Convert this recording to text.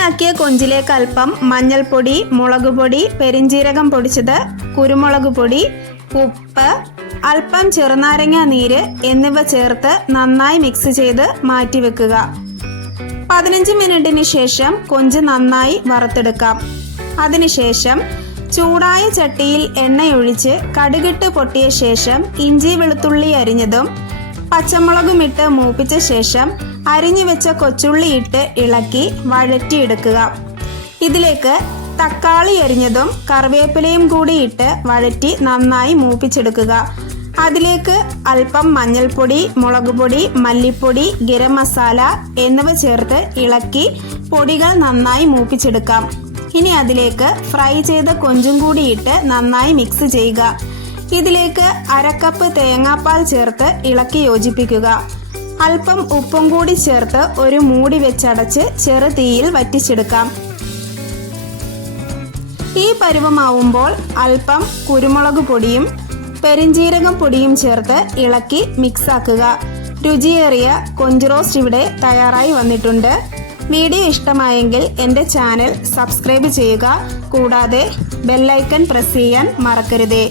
വൃത്തിയാക്കിയ കൊഞ്ചിലേക്ക് അല്പം മഞ്ഞൾപ്പൊടി, മുളക് പൊടി, പെരിഞ്ജീരകം പൊടിച്ചത്, കുരുമുളക് പൊടി, ഉപ്പ്, അല്പം ചെറുനാരങ്ങ നീര് എന്നിവ ചേർത്ത് നന്നായി മിക്സ് ചെയ്ത് മാറ്റിവെക്കുക. 15 മിനിറ്റിന് ശേഷം കൊഞ്ച് നന്നായി വറുത്തെടുക്കാം. അതിനുശേഷം ചൂടായ ചട്ടിയിൽ എണ്ണയൊഴിച്ച് കടുകിട്ട് പൊട്ടിയ ശേഷം ഇഞ്ചി വെളുത്തുള്ളി അരിഞ്ഞതും പച്ചമുളകും ഇട്ട് മൂപ്പിച്ച ശേഷം അരിഞ്ഞു വെച്ച കൊച്ചുള്ളി ഇട്ട് ഇളക്കി വഴറ്റിയെടുക്കുക. ഇതിലേക്ക് തക്കാളി അരിഞ്ഞതും കറിവേപ്പിലയും കൂടി ഇട്ട് വഴറ്റി നന്നായി മൂപ്പിച്ചെടുക്കുക. അതിലേക്ക് അല്പം മഞ്ഞൾപ്പൊടി, മുളക് പൊടി, മല്ലിപ്പൊടി, ഗരം മസാല എന്നിവ ചേർത്ത് ഇളക്കി പൊടികൾ നന്നായി മൂപ്പിച്ചെടുക്കാം. ഇനി അതിലേക്ക് ഫ്രൈ ചെയ്ത കൊഞ്ചും കൂടി ഇട്ട് നന്നായി മിക്സ് ചെയ്യുക. ഇതിലേക്ക് 1/2 കപ്പ് തേങ്ങാപ്പാൽ ചേർത്ത് ഇളക്കി യോജിപ്പിക്കുക. അല്പം ഉപ്പും കൂടി ചേർത്ത് ഒരു മൂടി വെച്ചടച്ച് ചെറു തീയിൽ വറ്റിച്ചെടുക്കാം. ഈ പരുവമാവുമ്പോൾ അല്പം കുരുമുളക് പൊടിയും പെരിഞ്ജീരകം പൊടിയും ചേർത്ത് ഇളക്കി മിക്സാക്കുക. രുചിയേറിയ കൊഞ്ച് റോസ്റ്റ് ഇവിടെ തയ്യാറായി വന്നിട്ടുണ്ട്. വീഡിയോ ഇഷ്ടമായെങ്കിൽ എൻ്റെ ചാനൽ സബ്സ്ക്രൈബ് ചെയ്യുക. കൂടാതെ ബെല്ലൈക്കൺ പ്രസ് ചെയ്യാൻ മറക്കരുതേ.